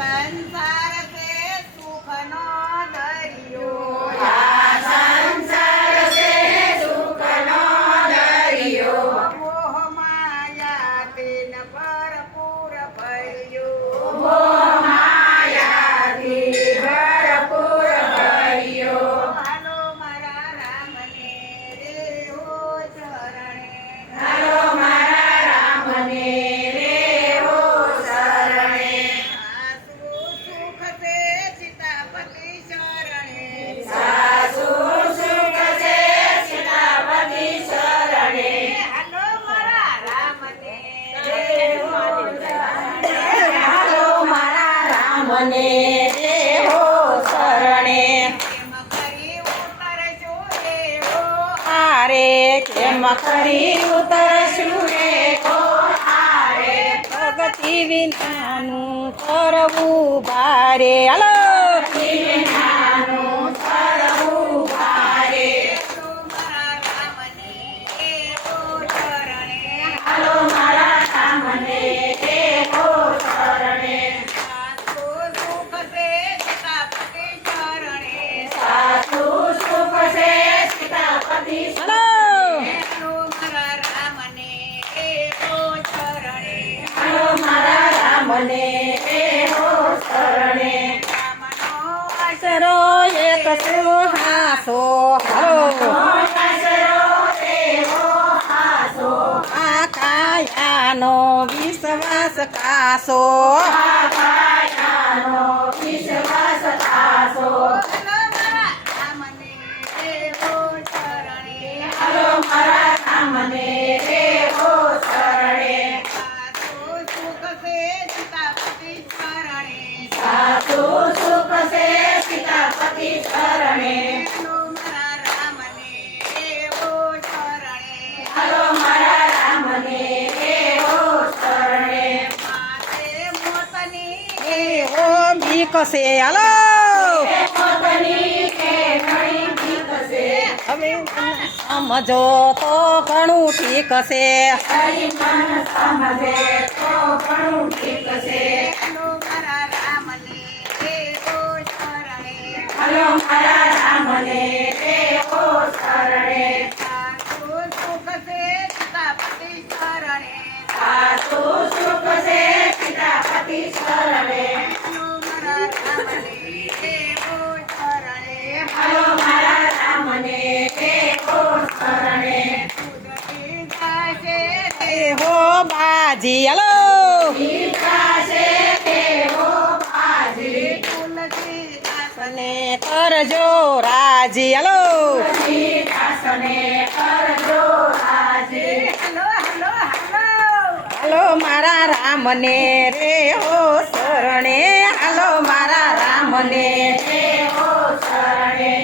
સંસાર સે સુખનો દરિયો સંસાર સે સુખનો દરિયો મોહ માયા તેન ભરપૂર ભર્યો માયાથી ભરપૂર ભર્યો હાલો મારા રામને રે હો ચરણે હાલો મારા રામને રે હો શરણે સાસુ સુખ સે સીતાપતિ શરણે સાસુ સુખ છે સીતાપતિ શરણે હાલો મારા રામને રે હો ચરણે હાલો મારા રામને રે હો શરણે એમ કરી ઉતરજો રે હો આરે કેમ કરી ઉતરશું રે કો આરે ભગતિ વિનાનું કરવું ભારે હાલો વિનાનું કરવું ભારે હાલો મારા રામને રે હો ચરણે હાલો મારા રામને રે હો શરણે સાસુ સુખ સે સીતાપતિ શરણે સાસુ સુખ છે સીતાપતિ હાલો હાલો મારા રામને રે હો ચરણે હાલો મારા રામને રે હો શરણે રામનો આશરો એક સિંહાસો હાલો આશરો એવો હાસો આ કાયાનો વિશ્વાસ કાસો આ કાયાનો વિશ્વાસ કાસો હાલો મારા રામને રે હો ચરણે હાલો મારા રામને રે હો શરણે સાસુ સુખ સે સીતાપતિ શરણે સાસુ સુખ છે સીતાપતિ શરણે હાલો મારા રામને રે હો ચરણે હાલો મારા રામને રે હો શરણે માતે મોતની એવો બીક છે હાલો પોતાની કે ઘણી બીક છે હવે સમજો તો ઘણું ઠીક છે મન સમજે તો ઘણું ઠીક છે હાલો મારા રામને રે હો ચરણે હાલો મારા રામને રે હો શરણે સાસુ સુખ સે સીતાપતિ શરણે સાસુ સુખ છે સીતાપતિ શરણે હાલો મારા રામને રે હો ચરણે હાલો મારા રામને રે હો શરણે કુદરતી દાસે એ હો બાજી હાલો તુલસી દાસને અને કરજો રાજી હાલો હાલો હાલો હાલો હાલો મારા રામને રે હો શરણે હાલો મારા રામને રે હો શરણે